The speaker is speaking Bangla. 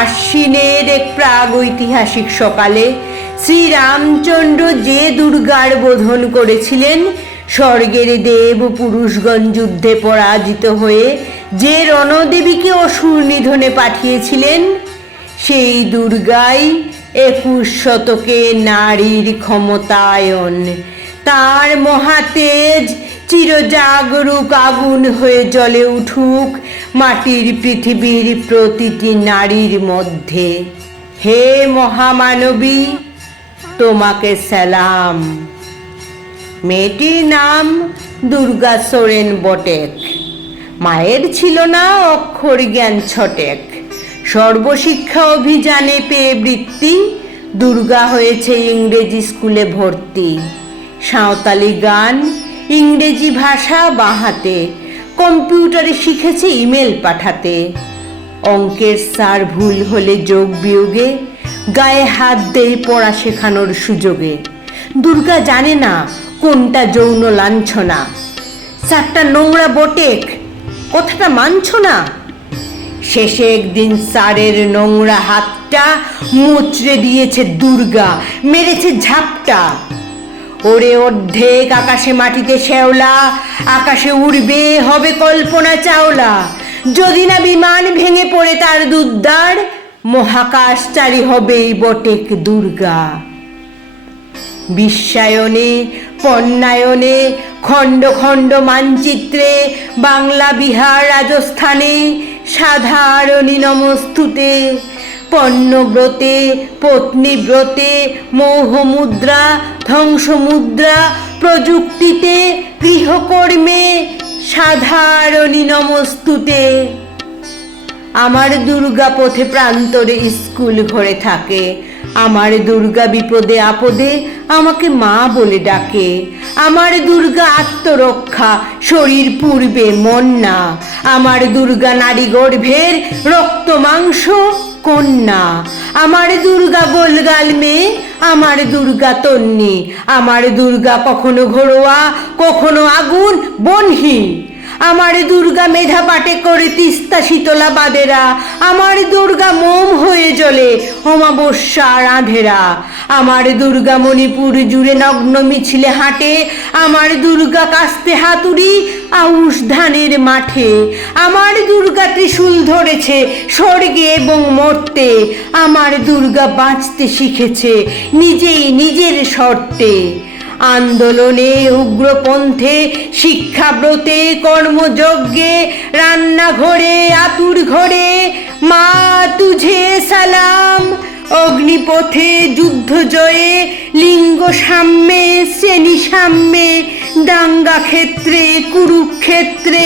আশ্বিনের এক প্রাগৈতিহাসিক সকালে শ্রীরামচন্দ্র যে দুর্গার বোধন করেছিলেন, স্বর্গের দেব পুরুষগণ যুদ্ধে পরাজিত হয়ে যে রণদেবীকে অসুর নিধনে পাঠিয়েছিলেন, সেই দুর্গাই 21 শতকে নারীর ক্ষমতায়ন। তার মহাতেজ চিরজাগরুক আগুন হয়ে জ্বলে উঠুক মাটির পৃথিবীর প্রতিটি নারীর মধ্যে। হে মহামানবী, তোমাকে সালাম। মেয়েটির নাম দুর্গা সোরেন বটেক। মায়ের ছিল না অক্ষর জ্ঞান ছটেক। সর্বশিক্ষা অভিযানে পেয়ে বৃত্তি, দুর্গা হয়েছে ইংরেজি স্কুলে ভর্তি। সাঁওতালি গান, ইংরেজি ভাষা বাঁহাতে, কম্পিউটারে শিখেছে ইমেল পাঠাতে। অঙ্কের স্যার ভুল হলে যোগ বিয়োগে গায়ে হাত দেয় পড়া শেখানোর সুযোগে। দুর্গা জানে না কোনটা যৌন লাঞ্ছনা। স্যারটা নোংরা বটেক, কথাটা মানছ না? শেষে একদিন স্যারের নোংরা হাতটা মুচড়ে দিয়েছে দুর্গা, মেরেছে ঝাপটা। ওরে অর্ধেক আকাশে মাটিতে শ্যাওলা, আকাশে উড়বে হবে কল্পনা চাওলা। যদি না বিমান ভেঙে পড়ে তার দুদ্দার, মহাকাশচারী হবেই বটেক দুর্গা। বিশ্বায়নে, পণ্যায়নে, খণ্ড খণ্ড মানচিত্রে, বাংলা বিহার রাজস্থানে, সাধারণী নমস্তুতে। পণ্যব্রতে, পত্নীব্রতে, মৌহমুদ্রা, ধ্বংসমুদ্রা, প্রযুক্তিতে, গৃহকর্মে, সাধারণী নমস্তুতে। আমার দুর্গা পথে প্রান্তরে স্কুল ঘরে থাকে। আমার দুর্গা বিপদে আপদে আমাকে মা বলে ডাকে। আমার দুর্গা আত্মরক্ষা, শরীর পূর্বে মন না। আমার দুর্গা নারী গর্ভের রক্ত মাংস কন্যা। আমার দুর্গা গোলগাল মেয়ে, আমার দুর্গা তন্নি। আমার দুর্গা কখনো ঘরোয়া, কখনো আগুন বনহি। আমার দুর্গা মেধা পাটে করে তিস্তা শীতলা বাদেরা। আমার দুর্গা মোম হয়ে জ্বলে অমাবস্যার আঁধেরা। আমার দুর্গা মণিপুর জুড়ে নগ্ন মিছিলে হাঁটে। আমার দুর্গা কাস্তে হাতুড়ি আউশ ধানের মাঠে। আমার দুর্গা ত্রিশূল ধরেছে স্বর্গে এবং মর্তে। আমার দুর্গা বাঁচতে শিখেছে নিজেই নিজের শর্তে। আন্দোলনে, উগ্রপন্থে, শিক্ষাব্রতে, কর্মযজ্ঞে, রান্নাঘরে, আতুর ঘরে, মা তুঝে সালাম। অগ্নিপথে, যুদ্ধ জয়ে, লিঙ্গ সাম্যে, শ্রেণী সাম্যে, দাঙ্গা ক্ষেত্রে, কুরুক্ষেত্রে,